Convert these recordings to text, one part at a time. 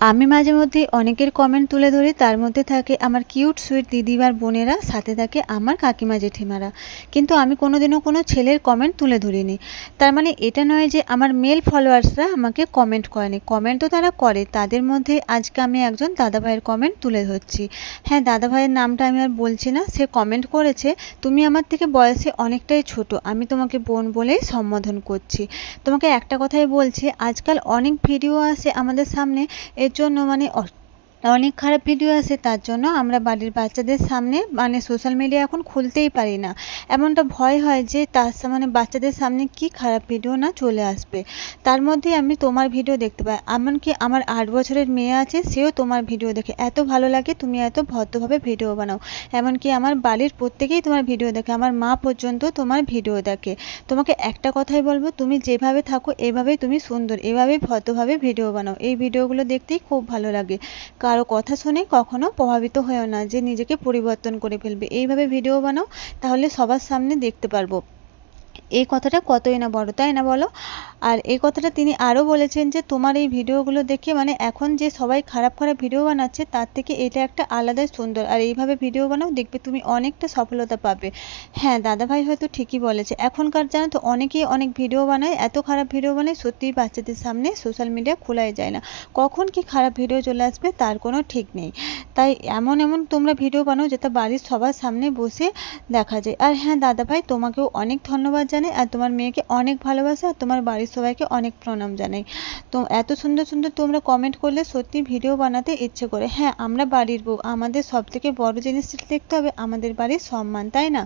আমি মাঝে মধ্যে অনেকের কমেন্ট তুলে ধরি, তার মধ্যে থাকে আমার কিউট সুইট দিদিমার বোনেরা, সাথে থাকে আমার কাকিমা, জেঠিমারা। কিন্তু আমি কোনোদিনও কোনো ছেলের কমেন্ট তুলে ধরিনি। তার মানে এটা নয় যে আমার মেল ফলোয়ার্সরা আমাকে কমেন্ট করেনি। কমেন্ট তো তারা করে, তাদের মধ্যে আজকে আমি একজন দাদাভাইয়ের কমেন্ট তুলে ধরছি। হ্যাঁ দাদাভাইয়ের নামটা আমি আর বলছি না, সে কমেন্ট করেছে, তুমি আমার থেকে বয়সে অনেকটাই ছোট, আমি তোমাকে বোন বলেই সম্বোধন করছি। তোমাকে একটা কথাই বলছি, আজকাল অনেক ভিডিও আসে আমাদের সামনে জন্য মানে অনেক খারাপ ভিডিও আসে তার জন্য আমরা বাড়ির বাচ্চাদের সামনে মানে সোশ্যাল মিডিয়া এখন খুলতেই পারি না। এমনটা ভয় হয় যে তার মানে বাচ্চাদের সামনে কি খারাপ ভিডিও না চলে আসবে। তার মধ্যে আমি তোমার ভিডিও দেখতে পাই। এমনকি আমার আট বছরের মেয়ে আছে, সেও তোমার ভিডিও দেখে। এত ভালো লাগে, তুমি এত ভদ্রভাবে ভিডিও বানাও। এমনকি আমার বাড়ির প্রত্যেকেই তোমার ভিডিও দেখে। আমার মা পর্যন্ত তোমার ভিডিও দেখে। তোমাকে একটা কথাই বলব, তুমি যেভাবে থাকো, এভাবেই তুমি সুন্দর, এভাবেই ভদ্রভাবে ভিডিও বানাও। এই ভিডিওগুলো দেখতেই খুব ভালো লাগে। কারও কথা শুনে কখনো প্রভাবিত হয়েও না যে নিজেকে পরিবর্তন করে ফেলবে। এইভাবে ভিডিও বানাও, তাহলে সবার সামনে দেখতে পারব। এই কথাটা কতই না বড়, তাই না বলো? আর এই কথাটা তিনি আরও বলেছেন যে, তোমার এই ভিডিওগুলো দেখে মানে এখন যে সবাই খারাপ খারাপ ভিডিও বানাচ্ছে, তার থেকে এটা একটা আলাদাই সুন্দর। আর এইভাবে ভিডিও বানাও, দেখবে তুমি অনেকটা সফলতা পাবে। হ্যাঁ দাদাভাই হয়তো ঠিকই বলেছে। এখনকার জানো তো, অনেকেই অনেক ভিডিও বানায়, এত খারাপ ভিডিও বানায়, সত্যিই বাচ্চাদের সামনে সোশ্যাল মিডিয়া খোলাই যায় না। কখন কি খারাপ ভিডিও চলে আসবে, তার কোনো ঠিক নেই। তাই এমন এমন তোমরা ভিডিও বানাও যেটা বাড়ির সবার সামনে বসে দেখা যায়। আর হ্যাঁ দাদাভাই, তোমাকেও অনেক ধন্যবাদ জানাই আর তোমার মেয়েকে অনেক ভালোবাসা আর তোমার বাড়ির সবাইকে অনেক প্রণাম জানাই। তো এত সুন্দর সুন্দর তোমরা কমেন্ট করলে সত্যি ভিডিও বানাতে ইচ্ছে করে। হ্যাঁ আমরা বাড়ির বউ। আমাদের সব থেকে বড় জিনিসটা দেখতে হবে, আমাদের বাড়ির সম্মান, তাই না?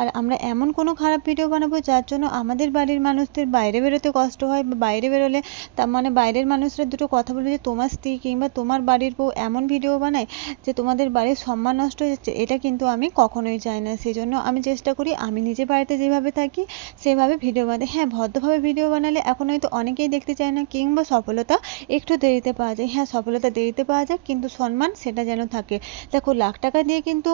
আর আমরা এমন কোনো খারাপ ভিডিও বানাবো যার জন্য আমাদের বাড়ির মানুষদের বাইরে বেরোতে কষ্ট হয় বা বাইরে বেরোলে তার মানে বাইরের মানুষরা দুটো কথা বলবে যে, তোমার স্ত্রী কিংবা তোমার বাড়ির বউ এমন ভিডিও বানায় যে, তোমাদের বাড়ির সম্মান নষ্ট হয়ে যাচ্ছে। এটা কিন্তু আমি কখনোই চাই না। সেই জন্য আমি চেষ্টা করি, আমি নিজে বাড়িতে যেভাবে থাকি সেভাবে ভিডিও বানাতে হ্যাঁ ভদ্রভাবে ভিডিও বানালে এখন হয়তো অনেকেই দেখতে চায় না, কিংবা সফলতা একটু দেরিতে পাওয়া যায়। হ্যাঁ সফলতা দেরিতে পাওয়া যায় কিন্তু সম্মান সেটা যেন থাকে। দেখো, লাখ টাকা দিয়ে কিন্তু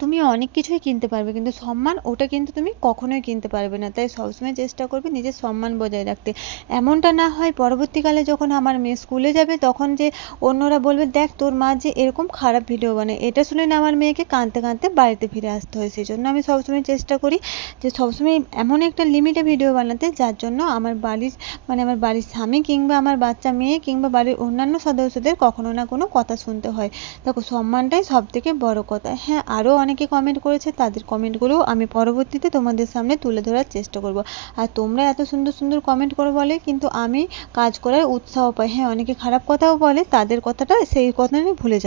তুমি অনেক কিছুই কিনতে পারবে, কিন্তু সম্মান ওটা কিন্তু তুমি কখনোই কিনতে পারবে না। তাই সবসময় চেষ্টা করবে নিজের সম্মান বজায় রাখতে। এমনটা না হয় পরবর্তীকালে যখন আমার মেয়ে স্কুলে যাবে, তখন যে অন্যরা বলবে, দেখ, তোর মা যে এরকম খারাপ ভিডিও বানায়। এটা শুনে না আমার মেয়েকে কাঁদতে কাঁদতে বাড়িতে ফিরে আসতে হয়। সেই জন্য আমি সবসময় চেষ্টা করি যে সবসময় এমন একটা লিমিটে ভিডিও বানাতে, যার জন্য আমার বাড়ির মানে আমার বাড়ির স্বামী কিংবা আমার বাচ্চা মেয়ে কিংবা বাড়ির অন্যান্য সদস্যদের কখনো না কোনো কথা শুনতে হয়। দেখো, সম্মানটাই সব থেকে বড় কথা। হ্যাঁ আরও অনেকে কমেন্ট করেছে, তাদের কমেন্টগুলোও আমি পরবর্তীতে তোমাদের সামনে তুলে ধরার চেষ্টা করব। আর তোমরা এত সুন্দর সুন্দর কমেন্ট করো বলে কিন্তু আমি কাজ করার উৎসাহ পাই। হ্যাঁ অনেকে খারাপ কথাও বলে, তাদের কথাটা সেই কথা আমি ভুলে যাই।